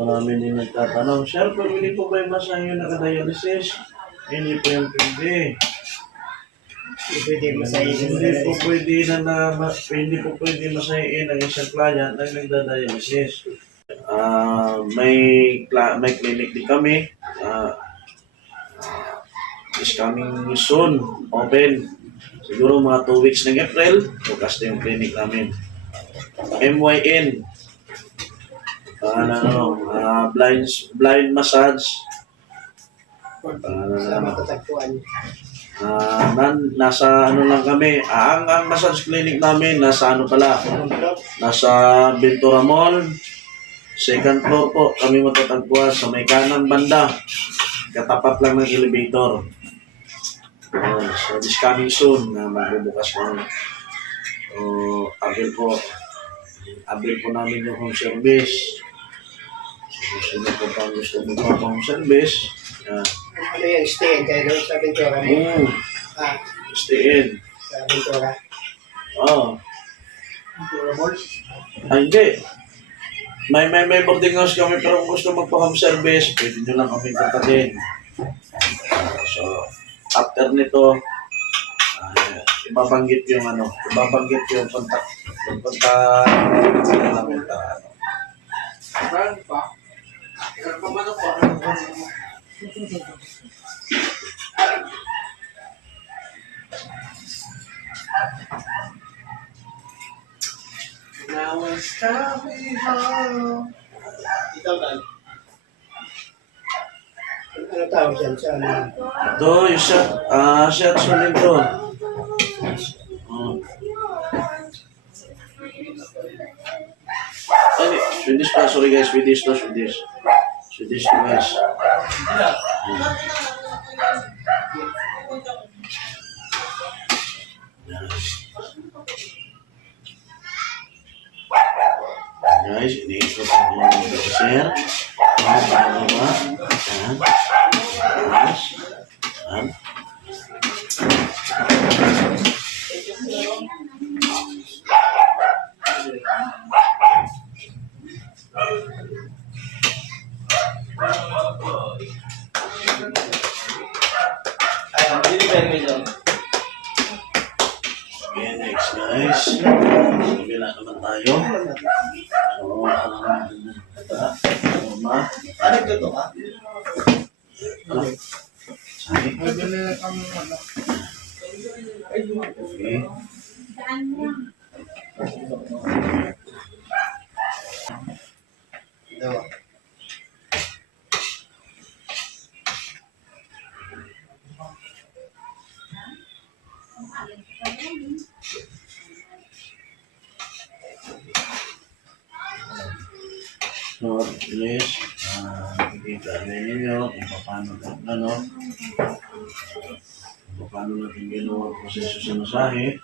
Marami din nagtatanong, Sir, pwede po ba yung masahe yung nakadialysis? Hindi po yung pwede. Pwede masahin Hindi po pwede hindi po pwede masahin ang isang client na nagda-dialysis. May clinic din kami. Is coming soon. Open. Siguro mga 2 weeks ng April. Bukas na yung clinic namin. MYN. Blind massage. sa matatagpuan. Nasa ano lang kami. Ang massage clinic namin nasa ano pala. Nasa Ventura Mall. Second floor po kami matatagpuan sa may kanang banda. Katapat lang ng elevator. So this coming soon na magbubukas kami. So avail po namin yung home service. So sino po pang gusto mo pa home service? Ano yan, stay kayo doon sa Ventura mo? Stay in. Sa Ventura? Ventura Mall? Hindi. May boarding house kami pero kung gusto magpa-home service, pwede nyo lang kami kontakin. So, after nito, ibabanggit yung contact namin na ano. Now it's coming home. Ikaw Dan. Ano tawag dyan sa ano? Ito, yung shot sunin to. Ay, Swedish pa, sorry guys, Swedish to guys. Guys, ini-ikot ang mga share. Baba. Yan. Taas. Yan. Okay, next guys. Kabila naman tayo. So, Ano dito ka? Sorry. Okay. Dalawa. So, please, nakikita ninyo kung paano natin ginawa ang proseso sa masahe.